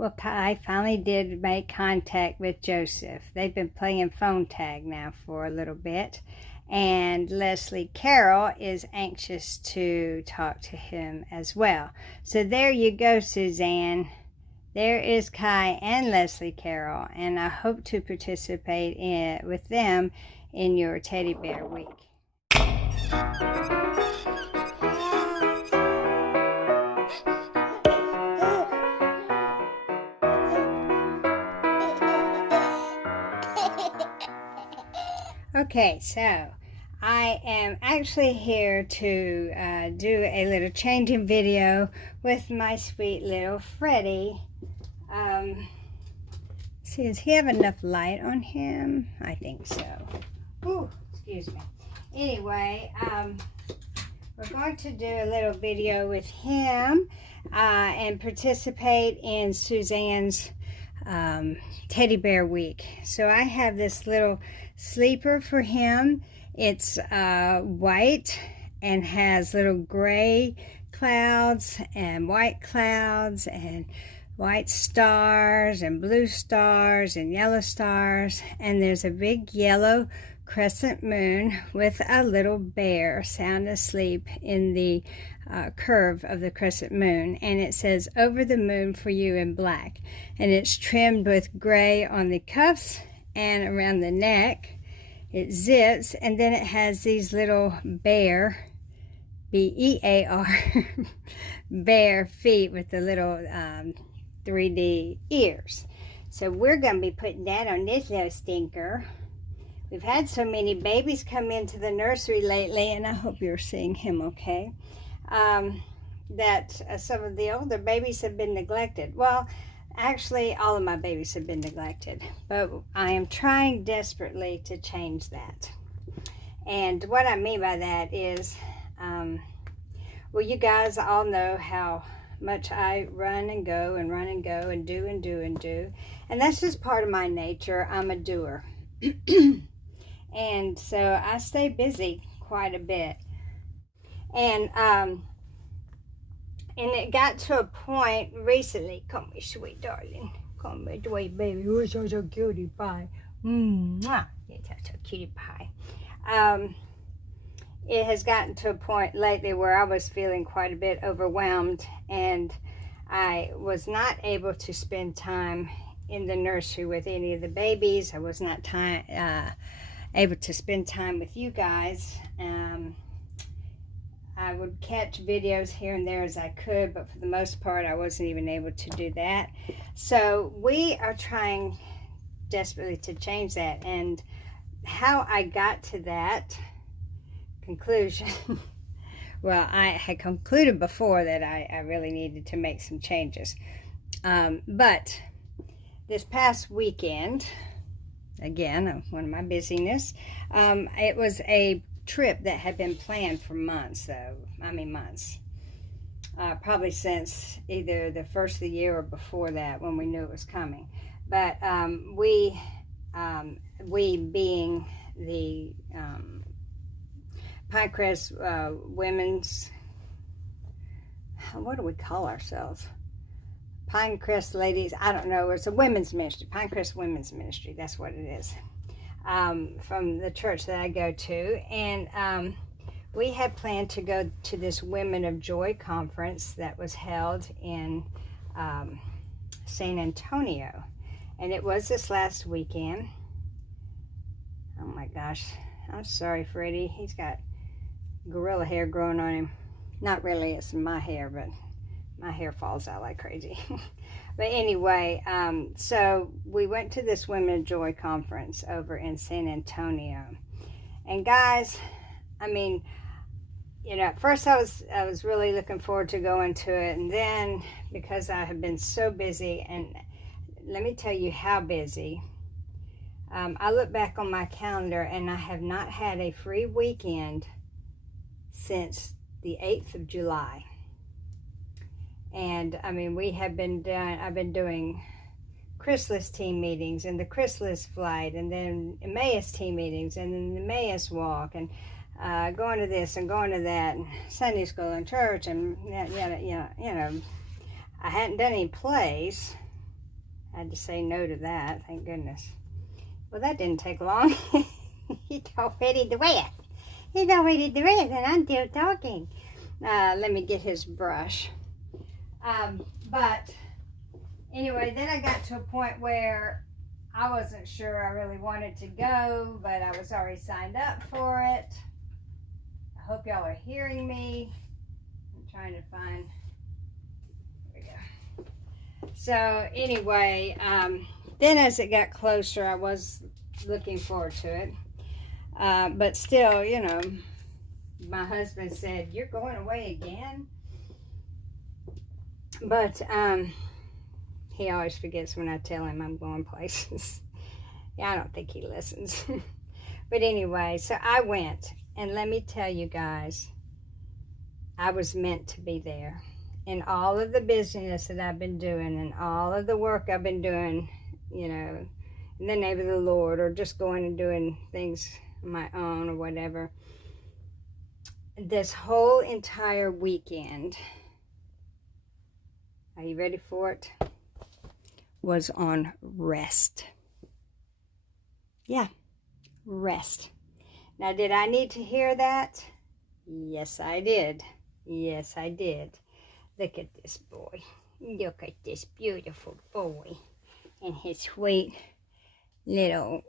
Well, Kai finally did make contact with Joseph. They've been playing phone tag now for a little bit, and Leslie Carroll is anxious to talk to him as well. So there you go, Suzanne. There is Kai and Leslie Carroll, and I hope to participate with them in your Teddy Bear Week. Okay, so I am actually here to do a little changing video with my sweet little Freddie. See, does he have enough light on him? I think so. Ooh, excuse me. Anyway, we're going to do a little video with him and participate in Suzanne's Teddy Bear Week. So I have this little sleeper for him. It's white and has little gray clouds and white clouds and white stars and blue stars and yellow stars, and there's a big yellow crescent moon with a little bear sound asleep in the curve of the crescent moon, and it says "Over the Moon for You" in black, and it's trimmed with gray on the cuffs and around the neck. It zips, and then it has these little bear, B-E-A-R, bear feet with the little 3D ears. So we're going to be putting that on this little stinker. We've had so many babies come into the nursery lately, and I hope you're seeing him okay, that some of the older babies have been neglected. Well, actually, all of my babies have been neglected, but I am trying desperately to change that. And what I mean by that is, well, you guys all know how much I run and go and run and go and do and do and do. And that's just part of my nature. I'm a doer. And so I stay busy quite a bit. And it got to a point recently. Come here, sweet darling. Come here, sweet baby. You're such a cutie pie. Mwah. You're such a cutie pie. It has gotten to a point lately where I was feeling quite a bit overwhelmed, and I was not able to spend time in the nursery with any of the babies. I was not able to spend time with you guys. I would catch videos here and there as I could, but for the most part I wasn't even able to do that. So we are trying desperately to change that, and how I got to that conclusion well, I had concluded before that I really needed to make some changes, but this past weekend, again, one of my busyness, it was a trip that had been planned for months, though. I mean months, probably since either the first of the year or before that, when we knew it was coming. But we being the Pinecrest Women's, what do we call ourselves? Pinecrest Ladies, I don't know, it's a women's ministry, Pinecrest Women's Ministry, that's what it is, from the church that I go to. And we had planned to go to this Women of Joy conference that was held in San Antonio, and it was this last weekend. Oh my gosh, I'm sorry, Freddie, he's got gorilla hair growing on him. Not really, it's my hair, but my hair falls out like crazy. But anyway, so we went to this Women of Joy conference over in San Antonio. And guys, I mean, you know, at first I was really looking forward to going to it, and then because I have been so busy, and let me tell you how busy, I look back on my calendar and I have not had a free weekend since the 8th of July. And I mean, I've been doing Chrysalis team meetings and the Chrysalis flight, and then Emmaus team meetings, and then the Emmaus walk, and going to this and going to that, and Sunday school and church, and you know, I hadn't done any plays, I had to say no to that, thank goodness. Well, that didn't take long. He's all ready to wear. He's all ready to wear, and I'm still talking. Let me get his brush. But anyway, then I got to a point where I wasn't sure I really wanted to go, but I was already signed up for it. I hope y'all are hearing me. I'm trying to find, there we go. So anyway, then as it got closer, I was looking forward to it. But still, you know, my husband said, "You're going away again?" But he always forgets when I tell him I'm going places. Yeah, I don't think he listens. But anyway, so I went. And let me tell you guys, I was meant to be there. In all of the busyness that I've been doing and all of the work I've been doing, you know, in the name of the Lord, or just going and doing things on my own or whatever, this whole entire weekend, are you ready for it? Was on rest. Yeah, rest. Now, did I need to hear that? Yes, I did. Yes, I did. Look at this boy. Look at this beautiful boy and his sweet little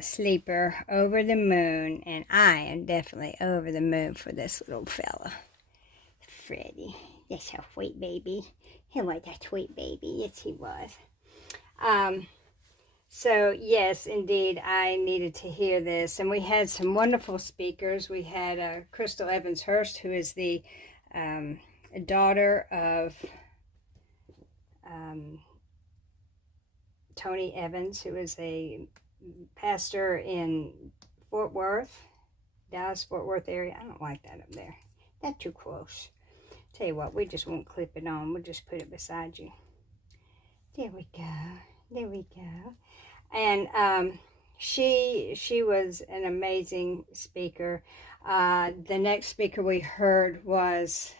sleeper over the moon. And I am definitely over the moon for this little fella. Freddie. That's a sweet baby. He was a sweet baby. Yes, he was. So, yes, indeed, I needed to hear this. And we had some wonderful speakers. We had Crystal Evans-Hurst, who is the daughter of Tony Evans, who is a pastor in Fort Worth, Dallas-Fort Worth area. I don't like that up there. That's too close. Tell you what, we just won't clip it on. We'll just put it beside you. There we go. There we go. And she was an amazing speaker. The next speaker we heard was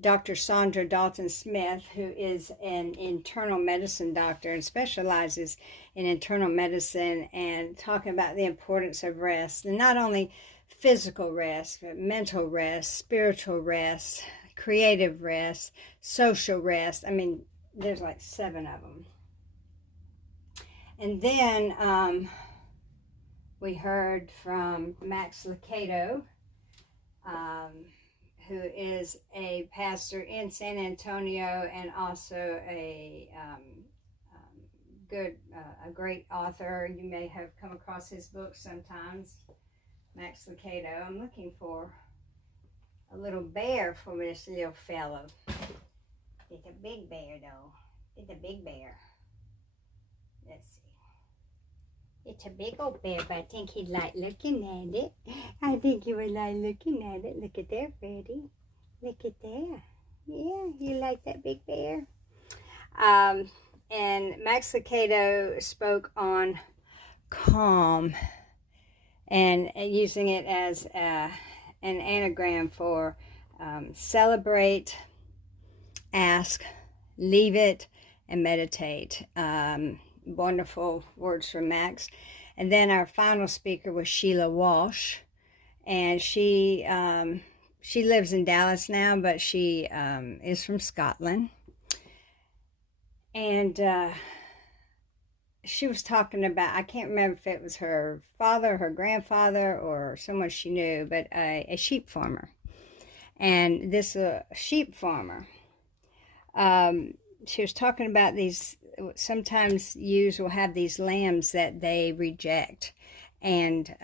Dr. Sandra Dalton-Smith, who is an internal medicine doctor and specializes in internal medicine, and talking about the importance of rest. And not only physical rest, but mental rest, spiritual rest, creative rest, social rest. I mean, there's like 7 of them. And then we heard from Max Lucado, who is a pastor in San Antonio and also a great author. You may have come across his books sometimes. Max Lucado. I'm looking for a little bear for this little fellow. It's a big bear, though. It's a big bear. Let's see. It's a big old bear, but I think he'd like looking at it. I think he would like looking at it. Look at there, Freddie. Look at there. Yeah, you like that big bear? And Max Lucado spoke on calm and using it as an anagram for celebrate, ask, leave it, and meditate. Wonderful words from Max. And then our final speaker was Sheila Walsh, and she lives in Dallas now, but she is from Scotland. And she was talking about, I can't remember if it was her father, her grandfather, or someone she knew, but a sheep farmer. And this sheep farmer, she was talking about these, sometimes ewes will have these lambs that they reject. And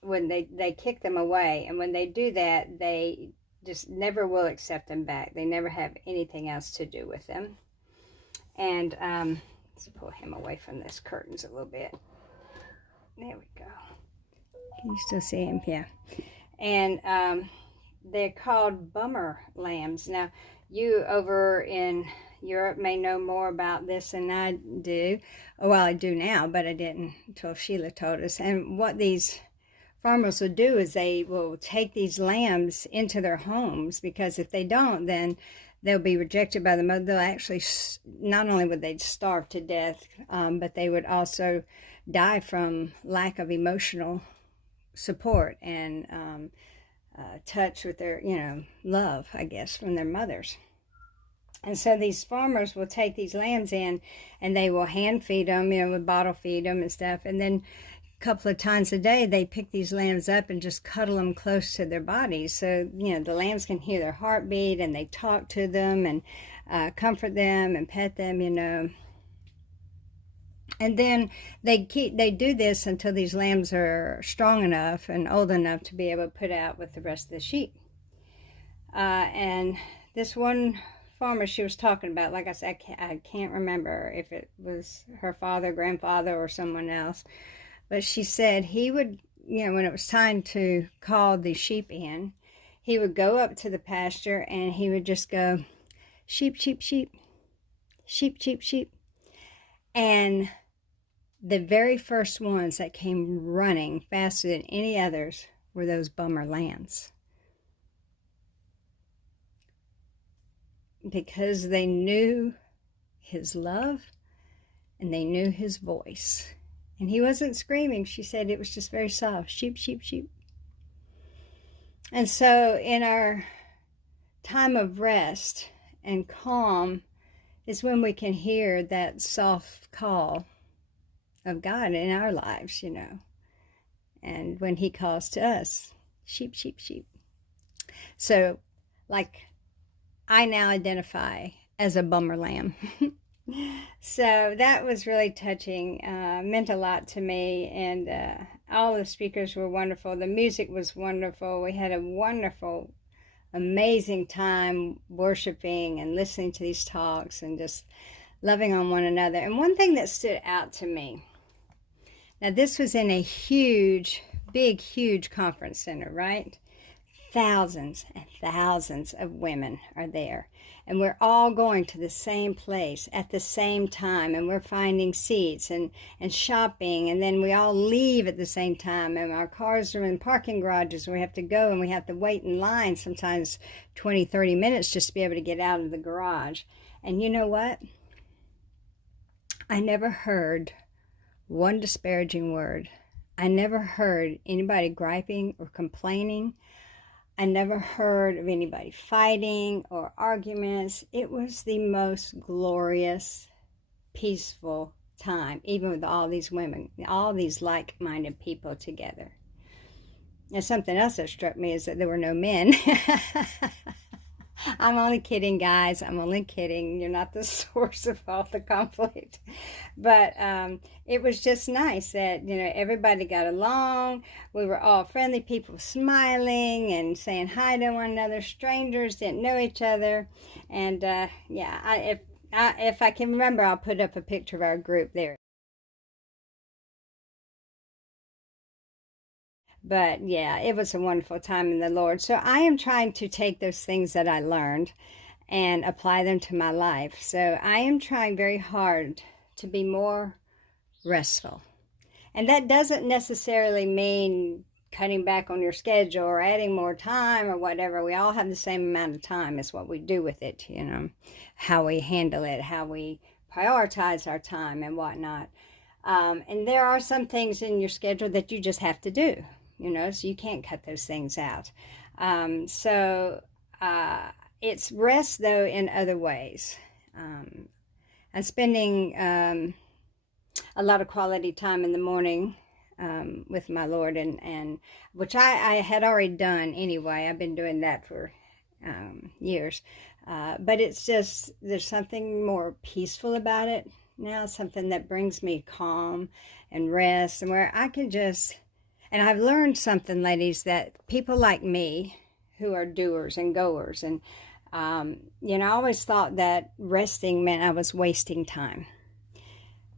when they kick them away, and when they do that, they just never will accept them back. They never have anything else to do with them. And let's pull him away from this curtains a little bit. There we go. Can you still see him? Yeah. And they're called bummer lambs. Now, you over in Europe may know more about this than I do. Well, I do now, but I didn't until Sheila told us. And what these farmers will do is they will take these lambs into their homes, because if they don't, then they'll be rejected by the mother. They'll actually, not only would they starve to death, but they would also die from lack of emotional support and touch with their, love, I guess, from their mothers. And so these farmers will take these lambs in and they will hand feed them, with bottle feed them and stuff. And then a couple of times a day, they pick these lambs up and just cuddle them close to their bodies. So, the lambs can hear their heartbeat, and they talk to them and comfort them and pet them, And then they do this until these lambs are strong enough and old enough to be able to put out with the rest of the sheep. And this one farmer she was talking about, like I said, I can't remember if it was her father, grandfather, or someone else, but she said he would, when it was time to call the sheep in, he would go up to the pasture and he would just go, sheep, sheep, sheep, sheep, sheep, sheep. And the very first ones that came running faster than any others were those bummer lambs. Because they knew his love and they knew his voice. And he wasn't screaming. She said it was just very soft. Sheep, sheep, sheep. And so in our time of rest and calm is when we can hear that soft call of God in our lives, And when he calls to us, sheep, sheep, sheep. So, like, I now identify as a bummer lamb. So that was really touching, meant a lot to me, and all the speakers were wonderful. The music was wonderful. We had a wonderful, amazing time worshiping and listening to these talks and just loving on one another. And one thing that stood out to me, now this was in a huge conference center, right? Thousands and thousands of women are there. And we're all going to the same place at the same time. And we're finding seats and shopping. And then we all leave at the same time. And our cars are in parking garages. We have to go and we have to wait in line sometimes 20, 30 minutes just to be able to get out of the garage. And you know what? I never heard one disparaging word. I never heard anybody griping or complaining. I never heard of anybody fighting or arguments. It was the most glorious, peaceful time, even with all these women, all these like-minded people together. And something else that struck me is that there were no men. I'm only kidding, guys. I'm only kidding. You're not the source of all the conflict. But it was just nice that, everybody got along. We were all friendly people, smiling and saying hi to one another. Strangers didn't know each other. And, if I can remember, I'll put up a picture of our group there. But yeah, it was a wonderful time in the Lord. So I am trying to take those things that I learned and apply them to my life. So I am trying very hard to be more restful. And that doesn't necessarily mean cutting back on your schedule or adding more time or whatever. We all have the same amount of time. It's what we do with it, how we handle it, how we prioritize our time and whatnot. And there are some things in your schedule that you just have to do. So you can't cut those things out. It's rest, though, in other ways. I'm spending a lot of quality time in the morning with my Lord, and which I had already done anyway. I've been doing that for years. But it's just, there's something more peaceful about it now, something that brings me calm and rest, and where I can just... And I've learned something, ladies, that people like me who are doers and goers, and, I always thought that resting meant I was wasting time.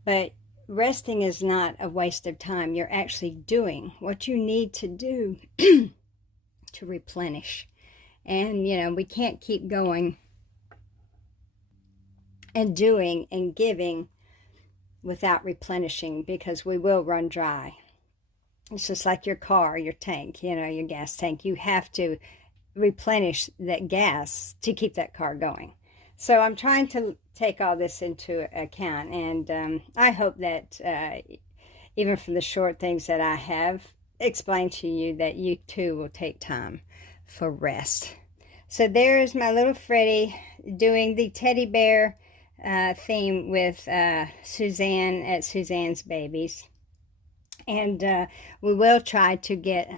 But resting is not a waste of time. You're actually doing what you need to do to replenish. And, we can't keep going and doing and giving without replenishing, because we will run dry. It's just like your car, your tank, your gas tank. You have to replenish that gas to keep that car going. So I'm trying to take all this into account, and I hope that even from the short things that I have explained to you, that you too will take time for rest. So there's my little Freddie doing the teddy bear theme with Suzanne at Suzanne's Babies. And we will try to get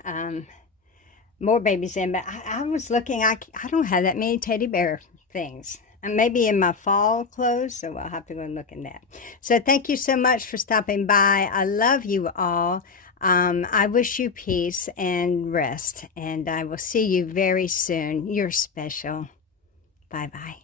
more babies in, but I was looking, I don't have that many teddy bear things. And maybe in my fall clothes, so I'll have to go and look in that. So thank you so much for stopping by. I love you all. I wish you peace and rest, and I will see you very soon. You're special. Bye-bye.